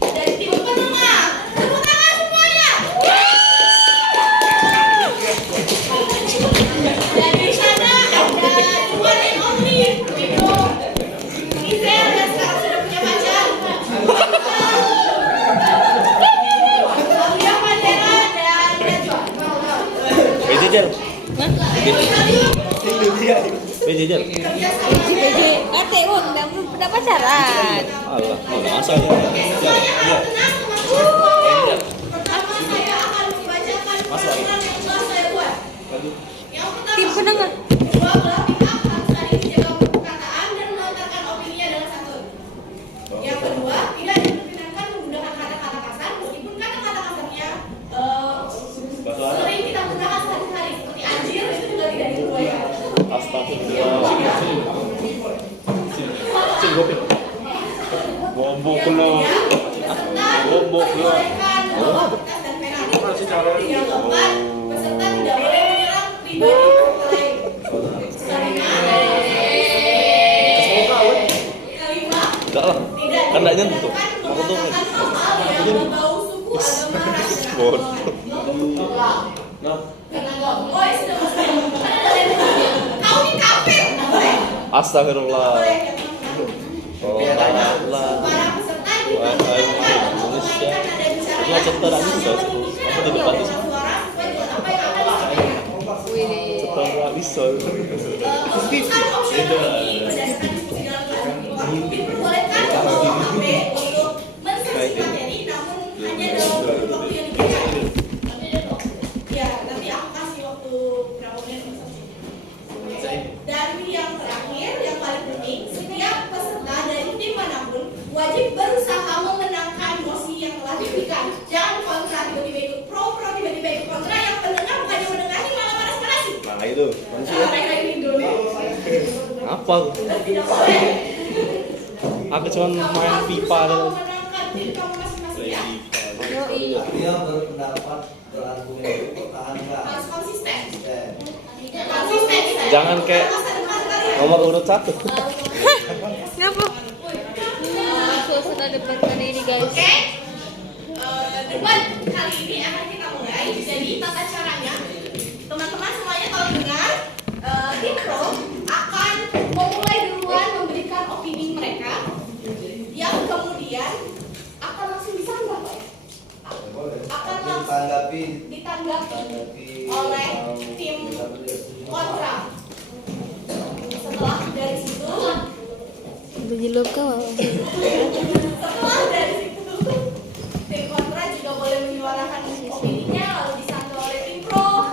Dari tim penengah, tepuk tangan semuanya. Dari sana ada one and only Vino Izel yang sekarang sudah punya pacar. Aulia Pandera dan Najwa. Bejejer. Bejejer. PJ, udah pacaran. Allah, masa Semuanya harus tenang, teman-teman. Pertama saya akan membacakan peraturan yang telah saya buat. Yang pertama, Tim penengah. dua belah pihak harus saling menjaga perkataan dan melontarkan opininya dengan santun. Yang kedua, tidak diperkenankan menggunakan kata-kata kasar meskipun kata-kata kasarnya sering kita gunakan sehari-hari seperti anjir, itu juga tidak diperbolehkan. Astagfirullah. Bombok lo. Bombok lo. Yang keempat, peserta tidak boleh menyerang pribadi orang lain. Kelima, Enggak lah. tidak Kan enggak nyentuh. diperkenankan Aku tuh mengatakan hal-hal yang berbau suku, agama, ras, dan bodoh. karena nggak boleh sudah masuk. Kau ini kafir, nggak boleh. Astagfirullah. Boleh. Oh, Para Allah. peserta Wahai diperkenankan Indonesia. memainkan nada bicara Itu aja terang bisa. Apa di depan itu? suara sesuai dengan apa yang akan disampaikan. Setelah bisa. Bukan opsional ini berdasarkan diskusi dalam kelas. Diperbolehkan membawa HP untuk mensearch materi, namun hanya dalam waktu yang diberikan. Ya, nanti aku kasih waktu berapa menit untuk searching. Dan yang terakhir, yang paling penting, setiap peserta dari tim manapun wajib berusaha memenangkan mosi yang telah diberikan. Jangan kontra tiba-tiba ikut pro, tiba-tiba ikut kontra. Yang pendengar bukannya mendengarin malah panas-panasin. Nah itu. Kayak Indonesia. Apa? Tidak boleh. Aku cuma main pipa dan Memenangkan tim kamu masing-masing ya. Dia berpendapat berargumen pertahankan. Harus konsisten. Konsisten. Jangan kayak Masa depan kalian. nomor urut 1. Kenapa? Suasana depan kali ini guys. Oke. Debat kali ini akan kita mulai. Jadi tata caranya, teman-teman semuanya tolong dengar. Tim pro akan memulai duluan memberikan opini mereka, yang kemudian akan langsung disanggah, Pak. Akan langsung ditanggapi oleh tim kontra. Setelah dari situ, Bejiluk kau. tim kontra juga boleh menyuarakan opininya, lalu disangka oleh tim pro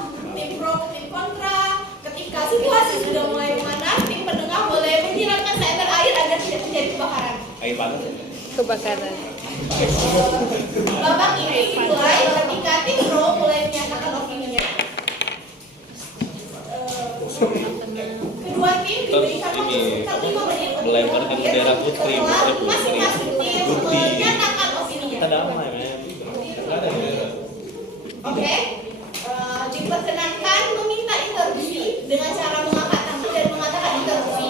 ke tim kontra. Ketika situasi sudah mulai memanas, tim penengah boleh menyiramkan seember air agar tidak terjadi kebakaran. Air panas. Kebakaran. Babak ini dimulai ketika tim pro mulai menyatakan opininya. Kedua tim diberikan waktu sekitar 5 menit untuk Melemparkan bendera putri, setelah putri. masing-masing tim Putih. menyatakan opininya. Kita damai, men. Oke, diperkenankan meminta interupsi dengan cara mengangkat tangan dan mengatakan interupsi.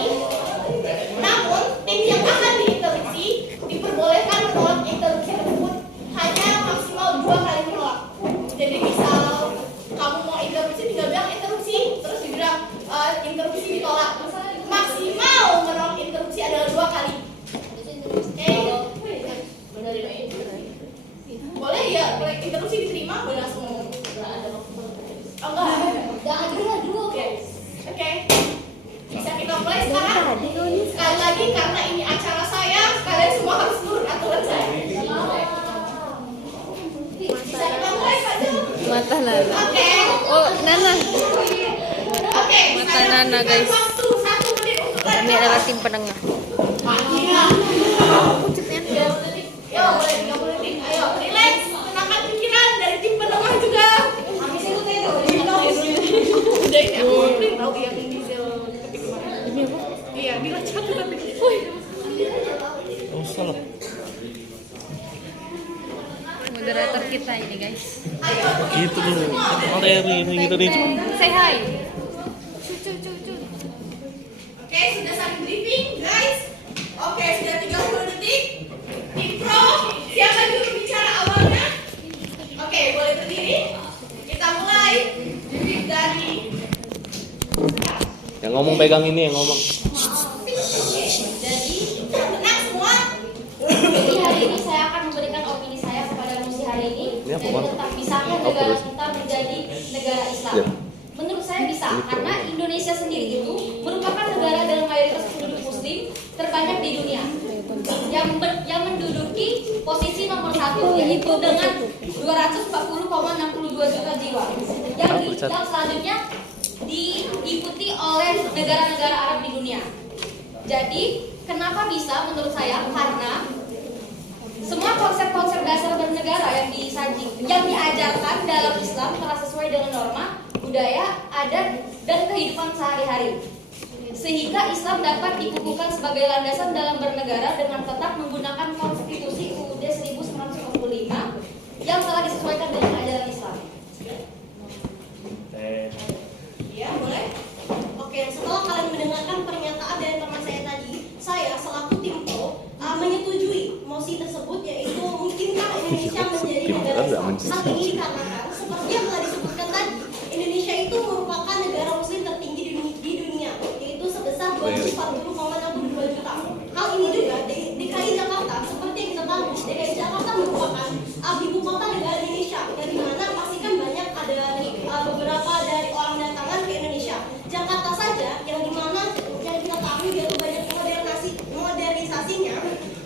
Namun, tim yang akan diinterupsi diperbolehkan menolak interupsi tersebut hanya maksimal 2 kali menolak. Jadi misal kamu mau interupsi, tinggal bilang interupsi, terus dibilang interupsi ditolak. Maksimal menolak interupsi adalah 2 kali. Boleh ya, boleh interupsi diterima, boleh langsung ngomong. Oh enggak, jangan dulu. Oke. Bisa kita mulai sekarang. Sekali lagi karena ini acara saya, kalian semua harus nurut aturan saya. Bisa kita mulai Pak Jo? Mata Nana. Oke. Oh, Nana. Oke. Mata saya Nana, berikan guys. Waktu 1 menit untuk Kami adalah tim penengah. Yo, boleh 30 detik. Ayo, relax. Tenangkan pikiran dari tim penengah juga. Habis itu saya udah ini aku mau print tahu yang diesel. Ini apa? Iya, dilacak tapi. Oh, salah. Moderator kita ini guys. Ayo. Gitu dulu. Materi ini gitu nih. Say hi. Oke, sudah saling briefing, guys. Oke, sudah 30 detik. Tim pro ngomong pegang ini yang ngomong. Jadi tenang semua. Jadi hari ini saya akan memberikan opini saya kepada musi hari ini. Ini apa, Dan Bang? tentang bisakah negara kita menjadi negara Islam. Ya. Menurut saya bisa, karena Indonesia sendiri itu merupakan negara dengan mayoritas penduduk muslim terbanyak di dunia. Yang menduduki posisi nomor 1 yaitu dengan 240,62 juta jiwa. Yang selanjutnya diikuti oleh negara-negara Arab di dunia. Jadi kenapa bisa menurut saya? Karena semua konsep-konsep dasar bernegara yang diajarkan dalam Islam telah sesuai dengan norma, budaya, adat, dan kehidupan sehari-hari. Sehingga Islam dapat dikukuhkan sebagai landasan dalam bernegara dengan tetap menggunakan konstitusi UUD 1945 yang telah disesuaikan dengan ajaran Islam. Ya, boleh. Oke, setelah kalian mendengarkan pernyataan dari teman saya tadi, saya selaku tim Pro menyetujui mosi tersebut, yaitu mungkinkah Indonesia menjadi negara Islam. Hal ini dikarenakan seperti yang telah disebutkan tadi, Indonesia itu merupakan negara muslim tertinggi di dunia, yaitu sebesar 240,62 juta. Hal ini juga DKI Jakarta, seperti yang kita tahu, DKI Jakarta merupakan ibu kota negara Indonesia, yang dimana pastikan banyak ada beberapa dari orang datangan ke Indonesia. Jakarta saja yang dimana yang kita tahu dia tuh banyak modernisasinya,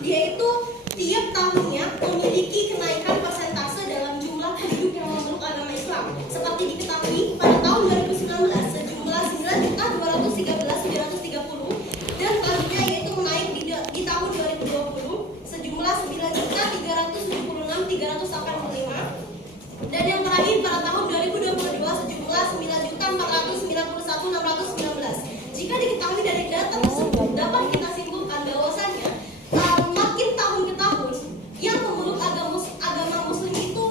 dia itu tiap tahunnya memiliki kenaikan persentase dalam jumlah penduduk yang memeluk agama Islam. Seperti diketahui pada tahun 2019 sejumlah 9.213.930 dan selanjutnya yaitu menaik di tahun 2020 sejumlah 9.376.385 dan yang terakhir pada tahun 2022 sejumlah 9.491.619. Jika diketahui dari data tersebut dapat kita simpulkan bahwasannya makin tahun ke tahun yang memeluk agama muslim itu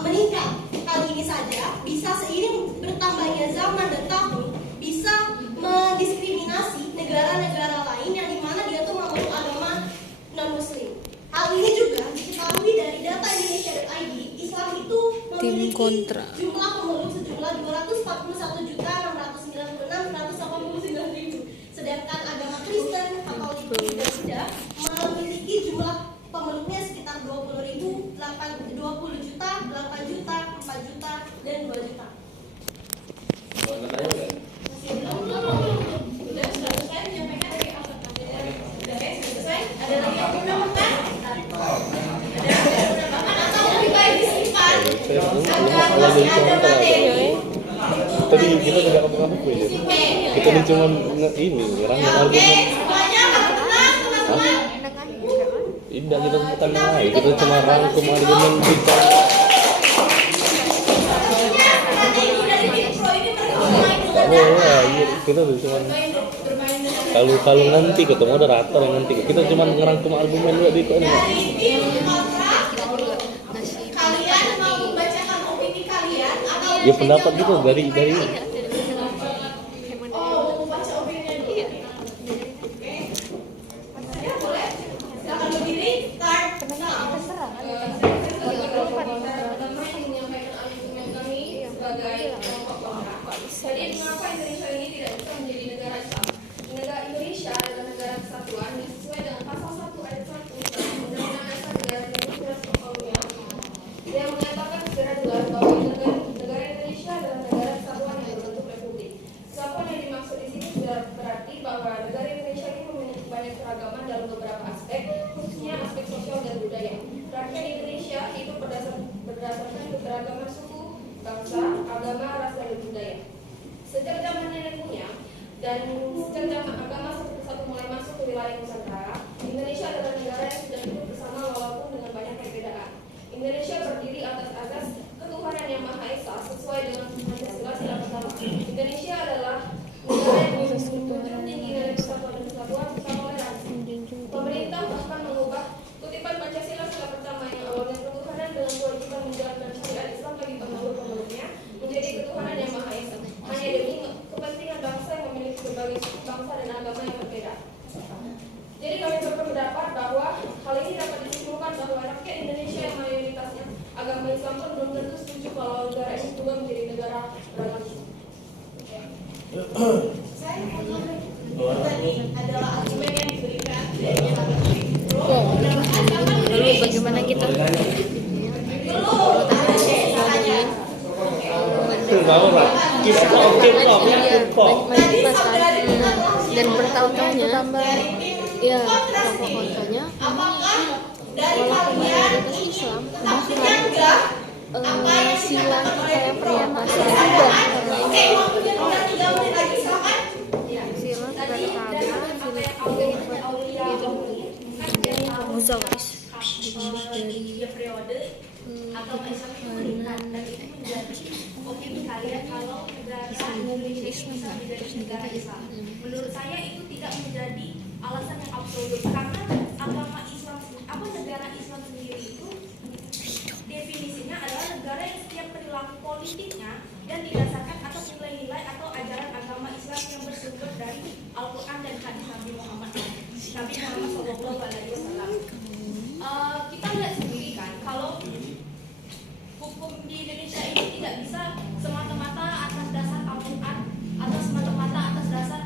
meningkat. Kali ini saja bisa seiring bertambahnya zaman dan tahun bisa mendiskriminasi negara-negara lain yang dimana dia tuh memeluk agama non muslim. Hal ini juga diketahui dari data Indonesia.id, Islam itu memiliki jumlah pemeluk sejumlah 241.696.189.000, sedangkan agama Kristen, Katolik, dan Buddha memiliki jumlah pemeluknya sekitar 20 juta, 8 juta, 4 juta, dan 2 juta. Sudah selesai menyampaikan dari apa? Sudah selesai? Ada lagi yang mau menambahkan? Atau lebih baik disimpan? Masih ada materi. Tadi kita tidak ngomong ya. Kita ini cuma ini orang yang Oke, argumen. semuanya tenang, teman-teman. Tidak kita bukan lain, kita cuma rangkum argumen kita. Oh iya, kita tuh cuma kalau nanti ketemu moderator yang nanti kita cuma ngerangkum argumen dulu di ini. Kalian mau membacakan opini kalian atau Ya pendapat gitu dari oh, membaca opini dulu. Oke. Saya boleh. Silakan berdiri. Start. Menyampaikan argumen kami sebagai kelompok bangsa. Jadi mengapa Indonesia ini tidak bisa menjadi negara Islam? Negara Indonesia adalah negara kesatuan yang sesuai dengan pasal 1 ayat 1 Undang-Undang Dasar Negara Indonesia sebelumnya yang menyatakan secara jelas bahwa negara Indonesia adalah negara kesatuan yang berbentuk K-pop, K-pop, ya, K-pop. Tadi saudara kita telah Dan bertahun-tahunnya dari tim ya kontras ini. pokoknya Apakah dari walaupun kalian mayoritas Islam tetapi bahkan enggak apa yang silang dilakukan oleh kayak tim pernapasan Pro? juga Oke, waktunya udah 3 menit lagi, silakan. silang Tadi pertama berdasarkan apa yang Aulia omongin, kan dari Musa, guys. dari periode agama Islam itu meningkat dan itu menjadi opini kalian kalau negara Indonesia itu bisa menjadi negara Islam. Menurut saya itu tidak menjadi alasan yang absolut karena agama Islam negara Islam sendiri itu definisinya adalah negara yang setiap perilaku politiknya dan didasarkan atas nilai-nilai atau ajaran agama Islam yang bersumber dari Al-Quran dan hadis Nabi Muhammad SAW. Kita lihat sendiri kan kalau hukum di Indonesia ini tidak bisa semata-mata atas dasar Al-Quran atau semata-mata atas dasar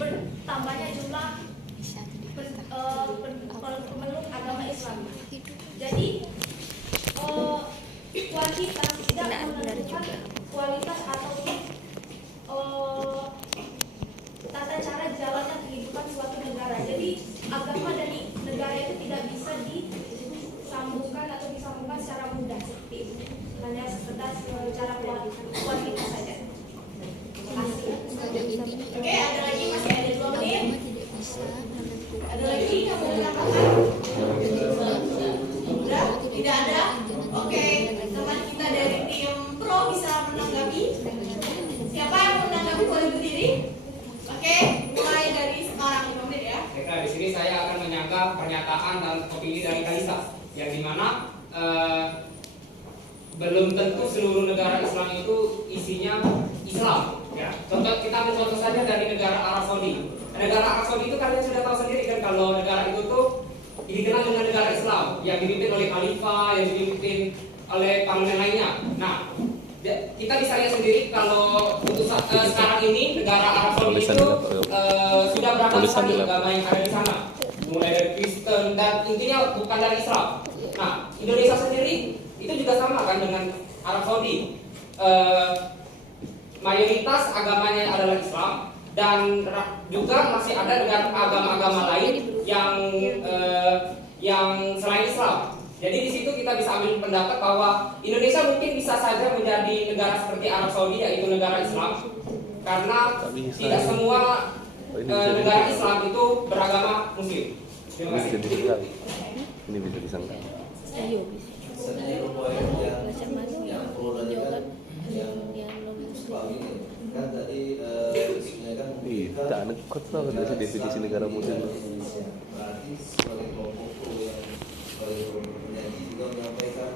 bertambahnya jumlah pemeluk agama Islam. Jadi kuantitas tidak menentukan kualitas ataupun tata cara jalannya kehidupan suatu negara. Jadi agama dari negara itu tidak bisa disambungkan atau disambungkan secara mudah seperti itu. Hanya sekedar secara kuantitas saja. Terima kasih. Oke, ada lagi, masih ada 2 menit. Ada lagi yang mau menambahkan? Sudah? Tidak ada? Oke, teman kita dari tim Pro bisa menanggapi. Siapa yang mau menanggapi boleh berdiri? Oke, mulai dari sekarang 5 menit ya. Baiklah, di sini saya akan menyanggah pernyataan dan opini dari Kalisa, yang dimana belum tentu seluruh negara Islam itu isinya Islam. Ya, contoh kita ambil contoh saja dari negara Arab Saudi. Negara Arab Saudi itu kalian sudah tahu sendiri kan kalau negara itu tuh dikenal dengan negara Islam yang dipimpin oleh khalifah, yang dipimpin oleh parlemen lainnya. Nah, kita bisa lihat sendiri kalau untuk sekarang ini negara Arab Saudi itu sudah beragam sekali agama yang ada di sana, mulai dari Kristen dan intinya bukan dari Islam. Nah, Indonesia sendiri itu juga sama kan dengan Arab Saudi. Mayoritas agamanya adalah Islam dan juga masih ada agama-agama lain yang selain Islam. Jadi di situ kita bisa ambil pendapat bahwa Indonesia mungkin bisa saja menjadi negara seperti Arab Saudi, yaitu negara Islam, karena tidak semua negara Islam itu beragama Muslim. Terima kasih. Ini bisa disangkal. Sebenarnya poin yang perlu dilakukan yang ini kan tadi sebenarnya kan Tak ada kot lah dari definisi negara Muslim. berarti sebagai kelompok pro yang sebagai kelompok penyanyi juga menyampaikan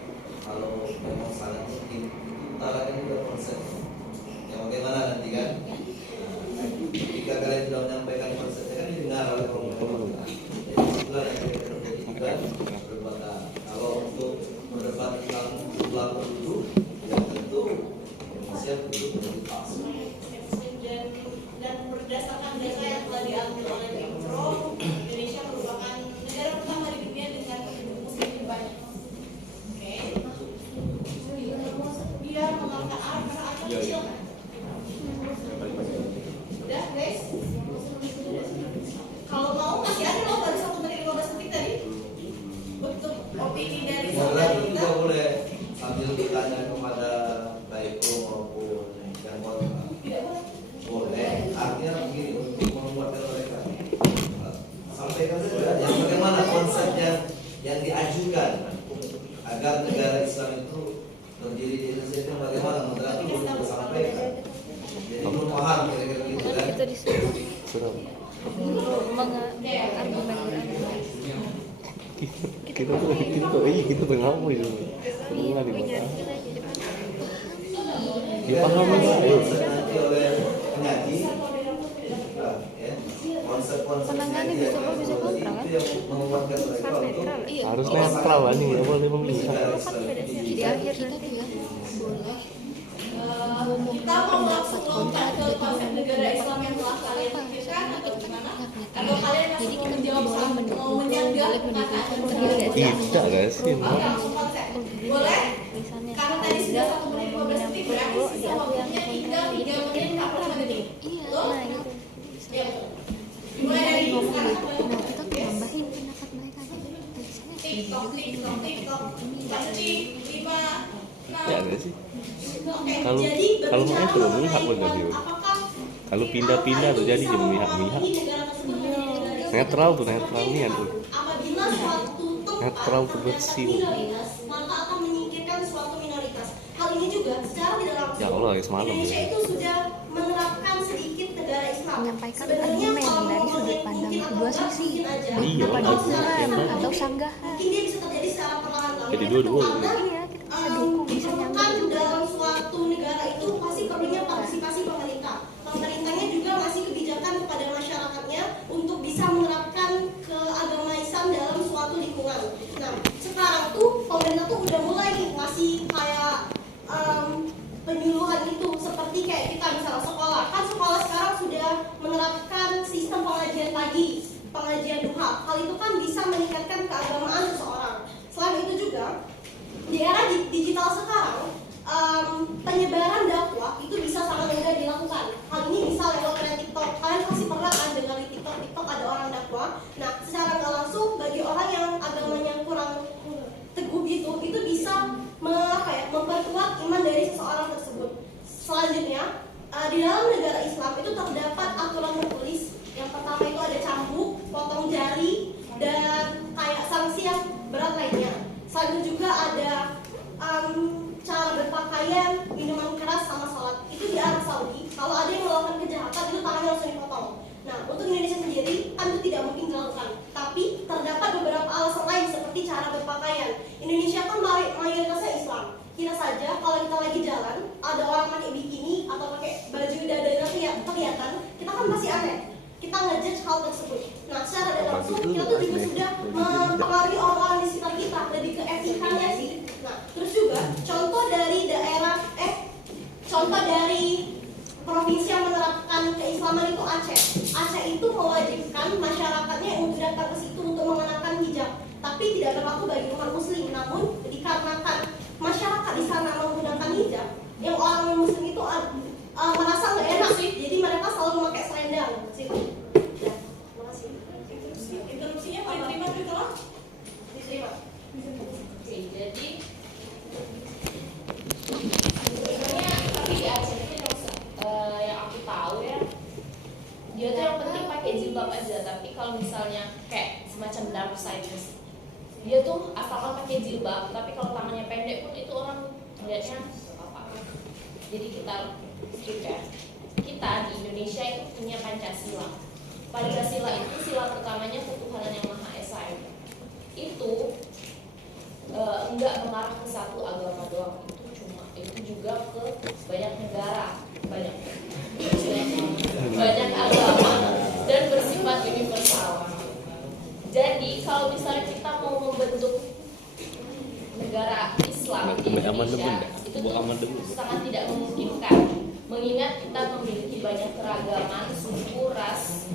kalau memang sangat mungkin utarakan juga konsep yang bagaimana nanti kan jika kalian sudah menyampaikan konsepnya kan didengar oleh kelompok jadi itulah yang kita menjadikan berdebat. Kalau untuk berdebat tentang jumlah penduduk yang tentu Indonesia penduduk menjadi pas. Dan berdasarkan data yang telah diambil oleh tim Pro, Indonesia merupakan negara pertama di dunia dengan penduduk muslim terbanyak. Oke. Dia mengangkat Arab karena Arab kecil kan? Udah guys. Kalau mau masih ada loh, baru 1 menit 15 detik tadi. Untuk opini dari saudara Itu kita. juga boleh sambil bertanya kepada baik pro maupun yang kontra. Tidak boleh. Boleh, artinya begini untuk menguatkan mereka. Sampaikan saja yang bagaimana konsep yang diajukan agar negara Islam itu terdiri di Indonesia itu bagaimana moderasi belum disampaikan. Jadi belum paham kira-kira gitu kan. Itu disuruh Suram. argumen-argumen. Kita pengalaman itu. Pengalaman di mata. Dia paham lah. Nanti oleh penyaji, ya, konsep-konsep Penangannya penyaji bisa itu kontra kan? yang menguatkan mereka untuk Harus netral lah nih, nggak boleh memilih. negara Islam Di akhir nanti ya boleh Kita mau langsung lompat ke konsep negara Islam yang telah kalian pikirkan atau gimana? Atau kalian langsung mau menjawab mau menyanggah perkataan Tidak guys, Oke, langsung konsep. Boleh? misalnya Karena tadi sudah 1 menit 15 detik berarti sisa waktunya tinggal 3 menit 45 detik. iya Betul? nah itu Ya. Dimulai dari ngomong sekarang gitu sampai nah kita nambahin pendapat mereka jadi saya TikTok, TikTok, TikTok. Pasti 5, 6. Ya enggak sih. Oke, Kalau- jadi kalau berbicara mau itu mengenai memihak benar dia. apakah Kalau pindah-pindah tuh jadi dia memihak-mihak. negara tersebut menjadi negara Islam? Netral tuh netral nih kan tuh. Apabila suatu tempat Netral tuh terdapat bersih. minoritas, maka akan menyingkirkan suatu minoritas. Hal ini juga secara tidak langsung Ya Allah, ya semalam Indonesia ya. itu sudah menerapkan sedikit negara Islam. menyampaikan Sebenarnya argumen kalau dari ngomongin sudut pandang mungkin atau kedua enggak, sisi mungkin aja. Iya, Tapi ada kalau secara argumen keseluruhan, atau sanggahan mungkin dia bisa terjadi secara perlahan-lahan. Jadi dua-duanya. Karena, iya kita bisa dukung bisa diperlukan nyambung juga dalam suatu negara itu pasti perlunya partisipasi pemerintah. Pemerintahnya juga ngasih kebijakan kepada masyarakatnya untuk bisa menerapkan ke agama Islam dalam suatu lingkungan. Nah, sekarang tuh pemerintah tuh udah mulai nih ngasih kayak penyuluhan itu seperti kayak kita misalnya sekolah. Kan sekolah sekarang sudah menerapkan sistem pengajian pagi, pengajian duha. Hal itu kan bisa meningkatkan keagamaan seseorang. Selain itu juga di era digital sekarang penyebaran dakwah itu bisa sangat mudah dilakukan. Hal ini bisa lewat tren TikTok. Kalian pasti pernah kan dengar di TikTok ada orang dakwah. Nah, secara nggak langsung bagi orang yang agamanya kurang teguh itu bisa memperkuat iman dari seseorang tersebut. Selanjutnya, di dalam negara Islam itu terdapat aturan tertulis. Yang pertama itu ada cambuk, potong jari, dan kayak sanksi yang berat lainnya. Selain itu juga ada cara berpakaian, minuman keras, sama sholat. Itu di Arab Saudi. Kalau ada yang melakukan kejahatan itu tangannya langsung dipotong. Nah, untuk Indonesia sendiri kan itu tidak mungkin dilakukan. Tapi terdapat beberapa alasan lain seperti cara berpakaian. Indonesia kan mayoritasnya Islam. Kira saja kalau kita lagi jalan ada orang pakai bikini atau pakai baju dadanya kelihatan, kita kan masih aneh. Kita ngejudge hal tersebut. Nah, secara tidak langsung kita tuh juga sudah mempengaruhi orang-orang di sekitar kita, lebih ke etikanya sih. Nah, terus juga contoh dari provinsi yang menerapkan keislaman itu Aceh. Aceh itu mewajibkan masyarakatnya yang untuk datang ke situ untuk mengenakan hijab, tapi tidak berlaku bagi umat muslim. Namun dikarenakan masyarakat di sana menggunakan hijab, yang orang muslim itu merasa nggak enak sih, jadi mereka selalu memakai selendang. Situ. Ya, terima kasih. Interupsinya mau diterima gitu loh? Diterima. Oke, jadi sebenarnya tapi di Aceh itu yang aku tahu ya, dia tuh yang penting pakai jilbab aja. Tapi kalau misalnya kayak semacam dark side, dia tuh asalkan pakai jilbab, tapi kalau tangannya pendek pun itu orang lihatnya apa-apa. Jadi kita skip ya. Kita di Indonesia itu punya Pancasila. Pancasila itu sila utamanya ketuhanan yang Maha Esa. Itu enggak mengarah ke satu agama doang, itu juga ke banyak negara, banyak agama dan bersifat universal. Jadi kalau misalnya kita mau membentuk negara Islam di Indonesia, itu tuh sangat tidak memungkinkan, mengingat kita memiliki banyak keragaman suku, ras,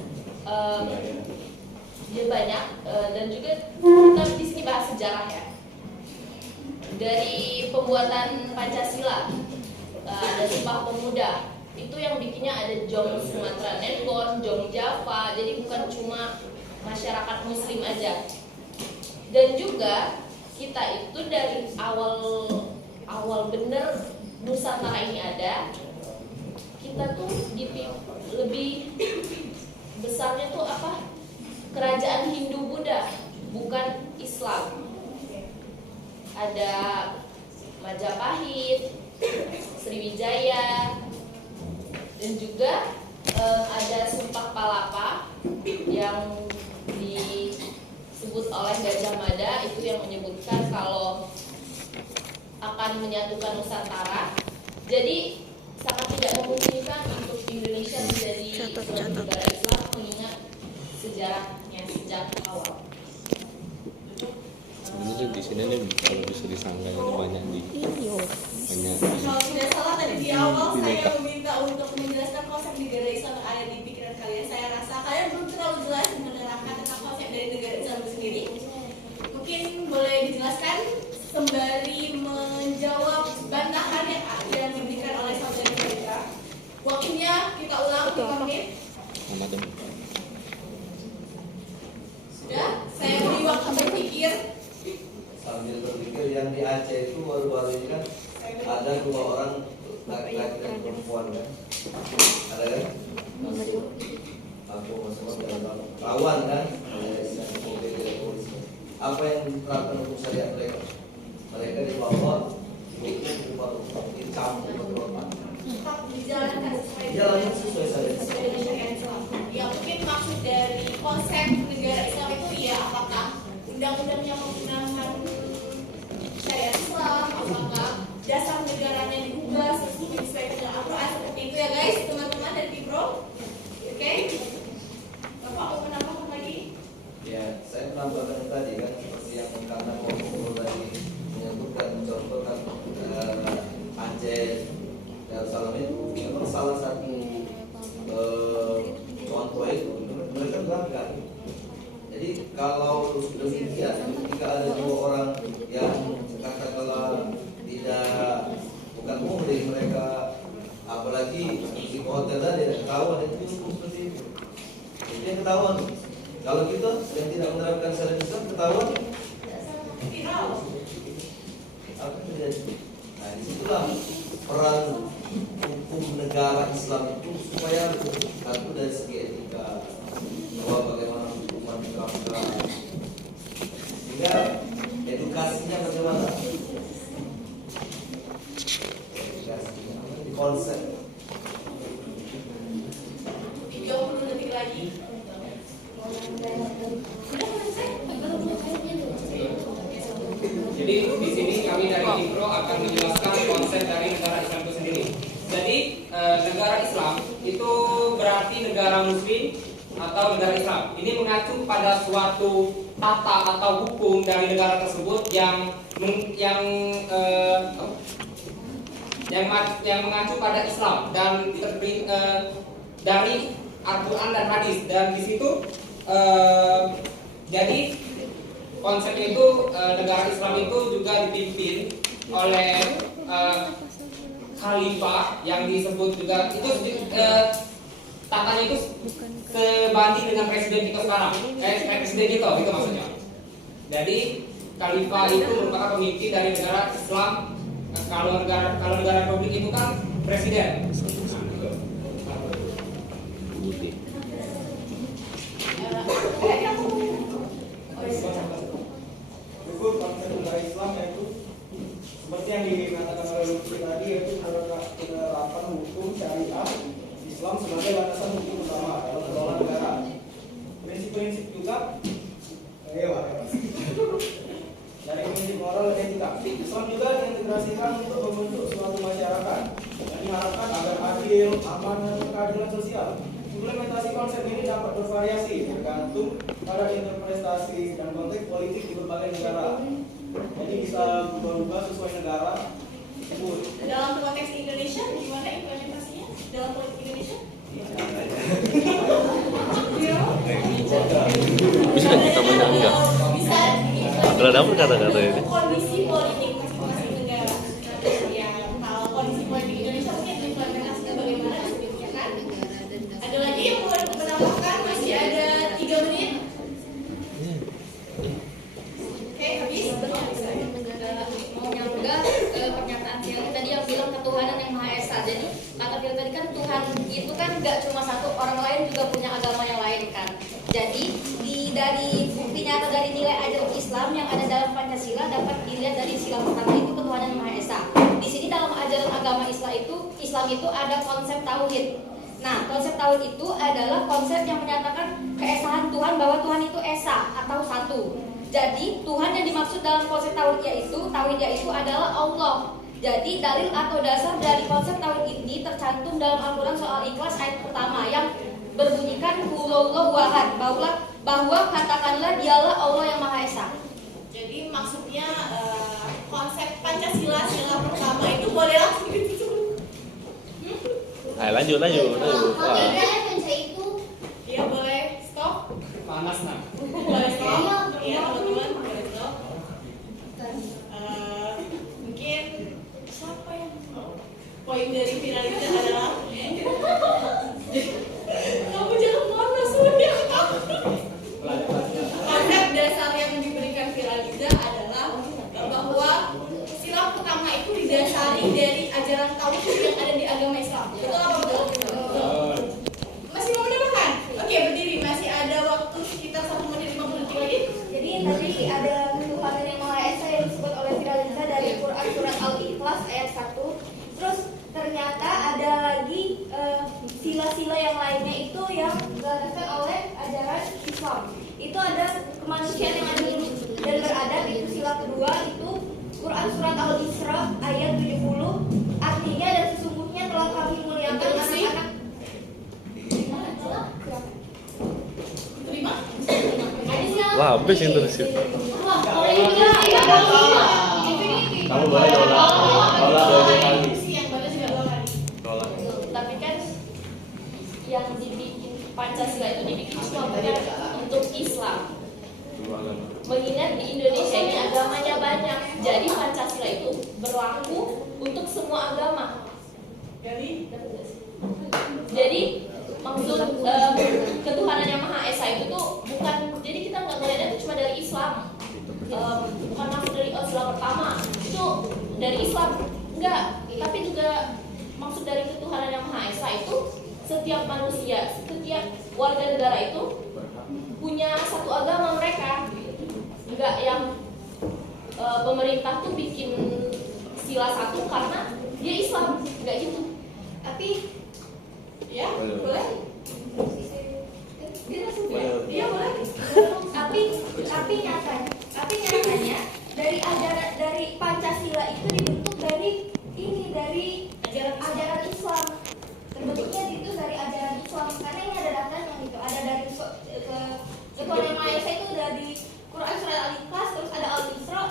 dia banyak, dan juga kita di sini bahas sejarah ya. Dari pembuatan Pancasila, ada Sumpah Pemuda, itu yang bikinnya ada Jong Sumatera Nenbon, Jong Java, jadi bukan cuma masyarakat muslim aja. Dan juga kita itu dari awal bener Nusantara ini ada, kita tuh lebih besarnya tuh apa? Kerajaan Hindu Buddha, bukan Islam. Ada Majapahit, Sriwijaya, dan juga ada Sumpah Palapa yang disebut oleh Gajah Mada, itu yang menyebutkan kalau akan menyatukan Nusantara. Jadi sangat tidak memungkinkan untuk Indonesia menjadi negara Islam mengingat sejarahnya sejak awal. Sebenarnya di sini nih kalau bisa disangka ini banyak Kalau tidak salah tadi di awal saya meminta untuk menjelaskan konsep negara Islam yang ada di pikiran kalian. Saya rasa kalian belum terlalu jelas menerangkan tentang konsep dari negara Islam itu sendiri. Mungkin boleh dijelaskan sembari sambil berpikir yang di Aceh itu baru-baru ini kan ada 2 orang laki-laki dan perempuan kan, ada kan? Aku masuk dalam kawan kan, apa yang diterapkan hukum syariat mereka? Mereka dibawa dicampur tetap dijalankan jalannya sesuai syariat. Ya mungkin maksud dari konsep negara Islam itu ya apakah undang-undangnya menggunakan syariat Islam, apakah dasar negaranya diubah sesuai dengan Al-Quran seperti itu ya guys, teman-teman dari Fibro. Oke? Bapak mau menambahkan lagi? Ya, saya menambahkan tadi kan seperti yang karena Komunikasi tadi menyebutkan mencontohkan Aceh Darussalam itu memang salah satu contoh itu mereka berangkat. Jadi kalau demikian, ketika ada 2 orang yang katakanlah bukan muhrim, mereka apalagi di hotel tadi ketahuan itu seperti itu. Itu yang ketahuan. Kalau kita yang tidak menerapkan syariat Islam ketahuan, apa yang terjadi? Nah, disitulah peran hukum negara Islam itu supaya satu dari segi etika, bahwa bagaimana hukuman diterapkan, sehingga edukasinya bagaimana? Edukasinya konsep. 30 detik lagi. Jadi di sini kami dari Fibro akan menjelaskan konsep dari negara Islam itu sendiri. Jadi negara Islam itu berarti negara Muslim atau negara Islam. Ini mengacu pada suatu tata atau hukum dari negara tersebut yang mengacu pada Islam dan dari Al-Quran dan hadis, dan di situ jadi konsepnya itu negara Islam itu juga dipimpin oleh khalifah yang disebut juga itu tatanya itu sebanding dengan presiden kita sekarang, presiden kita gitu maksudnya. Jadi khalifah itu merupakan pemimpin dari negara Islam. Kalau negara republik itu kan presiden. Konsep negara Islam yaitu seperti yang dikatakan oleh Lutfi tadi, yaitu penerapan hukum syariat Islam sebagai landasan hukum utama dalam kelola negara. Prinsip-prinsip juga dari prinsip moral dan etika. Islam juga diintegrasikan untuk membentuk suatu masyarakat yang diharapkan agar adil, aman, dan keadilan sosial. Implementasi konsep ini dapat bervariasi tergantung pada interpretasi dan konteks politik di berbagai negara. Jadi bisa berubah sesuai negara tersebut. Dalam konteks Indonesia, gimana implementasinya? Dalam konteks Indonesia? Bisa kita menyanggah. Bisa. Kalau dapur kata-kata ini. Kondisi politik masing-masing negara. Ya, kalau kondisi politik Indonesia mungkin implementasinya bagaimana? Ya kan? Ada lagi yang mau menambahkan? Masih ada 3 menit. Oke, habis. Mau nyanggah pernyataan Firly tadi yang bilang ketuhanan yang Maha Esa. Jadi kata Firly tadi kan Tuhan itu kan nggak cuma satu, orang lain juga punya agama yang lain kan. Jadi dari buktinya atau dari nilai ajaran Islam yang ada dalam Pancasila dapat dilihat dari sila pertama itu ketuhanan yang Maha Esa. Di sini dalam ajaran agama Islam itu ada konsep tauhid. Nah, konsep tauhid itu adalah konsep yang menyatakan keesaan Tuhan, bahwa Tuhan itu esa atau satu. Jadi Tuhan yang dimaksud dalam konsep tauhid yaitu adalah Allah. Jadi dalil atau dasar dari konsep tauhid ini tercantum dalam Al-Quran soal Ikhlas ayat pertama yang berbunyikan Qulullahu ahad, bahwa katakanlah dialah Allah yang Maha Esa. Jadi maksudnya konsep Pancasila sila pertama itu boleh langsung ditutup. Ayo lanjut. Wah. Iya boleh stop. Panas nah. Boleh stop. Iya teman-teman boleh stop. Mungkin siapa yang poin dari finalisnya adalah kamu jangan panas udah. Konsep dasar yang diberikan Firaliza adalah hukum yang ada di agama Islam. Betul apa betul? Masih mau menambahkan? Oke, berdiri. Masih ada waktu sekitar 1 menit 50 detik lagi. Jadi tadi ada ketuhanan yang Maha Esa yang disebut oleh Firaliza dari Quran surat Al-Ikhlas ayat 1. Terus ternyata ada lagi sila-sila yang lainnya itu yang dilandaskan oleh ajaran Islam. Itu ada kemanusiaan yang adil dan beradab, itu sila kedua, itu Quran surat Al-Isra ayat 70. Artinya dan sesungguhnya telah kami muliakan anak-anak. Terima. Wah, habis yang terus. Wah, kalau ini kan Kamu boleh olah 2 kali. yang bagus juga 2 kali. Tapi kan yang dibikin Pancasila itu dibikin cuma bukan untuk Islam. Mengingat di Indonesia ini agamanya banyak, jadi Pancasila itu berlaku untuk semua agama. Jadi maksud ketuhanan yang Maha Esa itu tuh bukan, jadi kita nggak melihatnya itu cuma dari Islam. Bukan maksud dari Islam pertama itu dari Islam, enggak, tapi juga maksud dari ketuhanan yang Maha Esa itu setiap manusia, setiap warga negara itu punya satu agama mereka, enggak yang pemerintah tuh bikin sila satu karena dia Islam, enggak gitu. Tapi Ya, boleh? dia langsung Iya, boleh. tapi nyatanya dari Pancasila itu dibentuk dari ajaran Islam. Terbentuknya itu dari ajaran Islam karena ini ada datanya gitu. Ada dari ketuhanan yang Maha Esa itu dari Quran surat Al-Ikhlas, terus ada Al-Isra,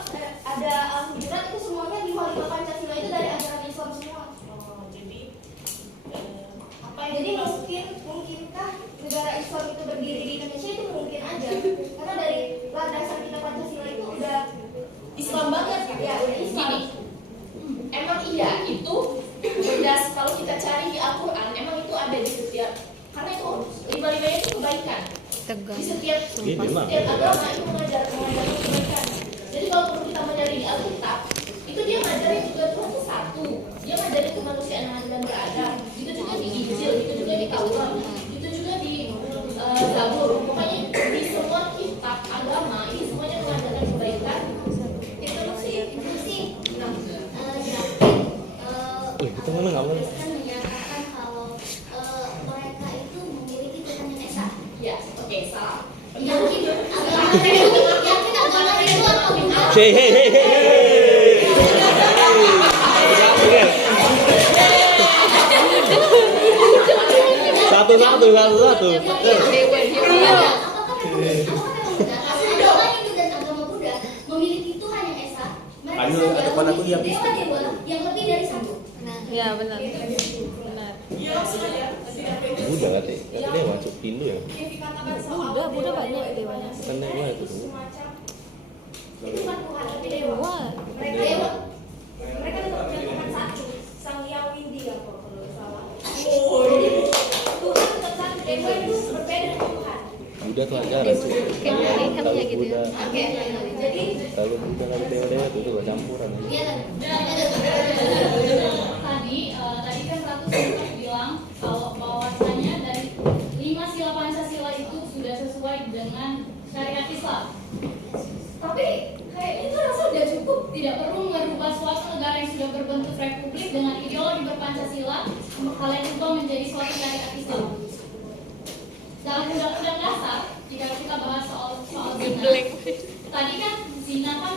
ada Al-Hujurat, itu semuanya di 5 Pancasila itu dari ajaran Islam semua. Jadi mungkinkah negara Islam itu berdiri di Indonesia, itu mungkin aja karena dari landasan kita Pancasila itu udah Islam banget ya udah Islam. Gini, emang iya itu berdasar kalau kita cari di Al-Quran, emang itu ada di setiap, karena itu 5-5-nya itu kebaikan. Di setiap agama itu mengajarkan kebaikan. Jadi kalau kita mencari di Alkitab, itu dia ngajarin juga Tuhan itu satu. Dia ngajarin kemanusiaan yang adil dan beradab. Itu juga di Injil, itu juga di Taurat, itu juga di Zabur. Pokoknya di semua kitab agama ini semuanya mengajarkan kebaikan. Itu sih. Kita mana nggak boleh? Kan menyatakan kalau mereka itu memiliki ketuhanan Esa. Ya, oke, salah. Yakin agama itu atau bukan? Hei. Satu. Apakah agama Hindu dan agama Buddha memiliki Tuhan yang Esa? Mereka sadar dewa yang lebih dari satu. Ya benar. Iya, langsung aja. Buddha katanya. Katanya masuk Hindu ya. Buddha banyak dewanya. Kan dewa itu. Itu bukan Tuhan tapi dewa. Mereka tetap punya Tuhan satu, Sang Hyang Windy kalau salah. Jadi Tuhan tetap satu, dewa itu berbeda dengan Tuhan. Buddha tuh ajaran sih. Kalau gitu ya. Buddha, Oke, jadi kalau Buddha kalau dewa itu gak campuran. Tadi kan Ratu sempat bilang kalau bahwasanya dari 5 sila Pancasila itu sudah sesuai dengan syariat Islam. Tapi kayaknya itu rasa sudah cukup, tidak perlu merubah suatu negara yang sudah berbentuk republik dengan ideologi berpancasila, hal yang itu menjadi suatu syariat Islam. Dalam undang-undang dasar, jika kita bahas soal zina, tadi kan zina kan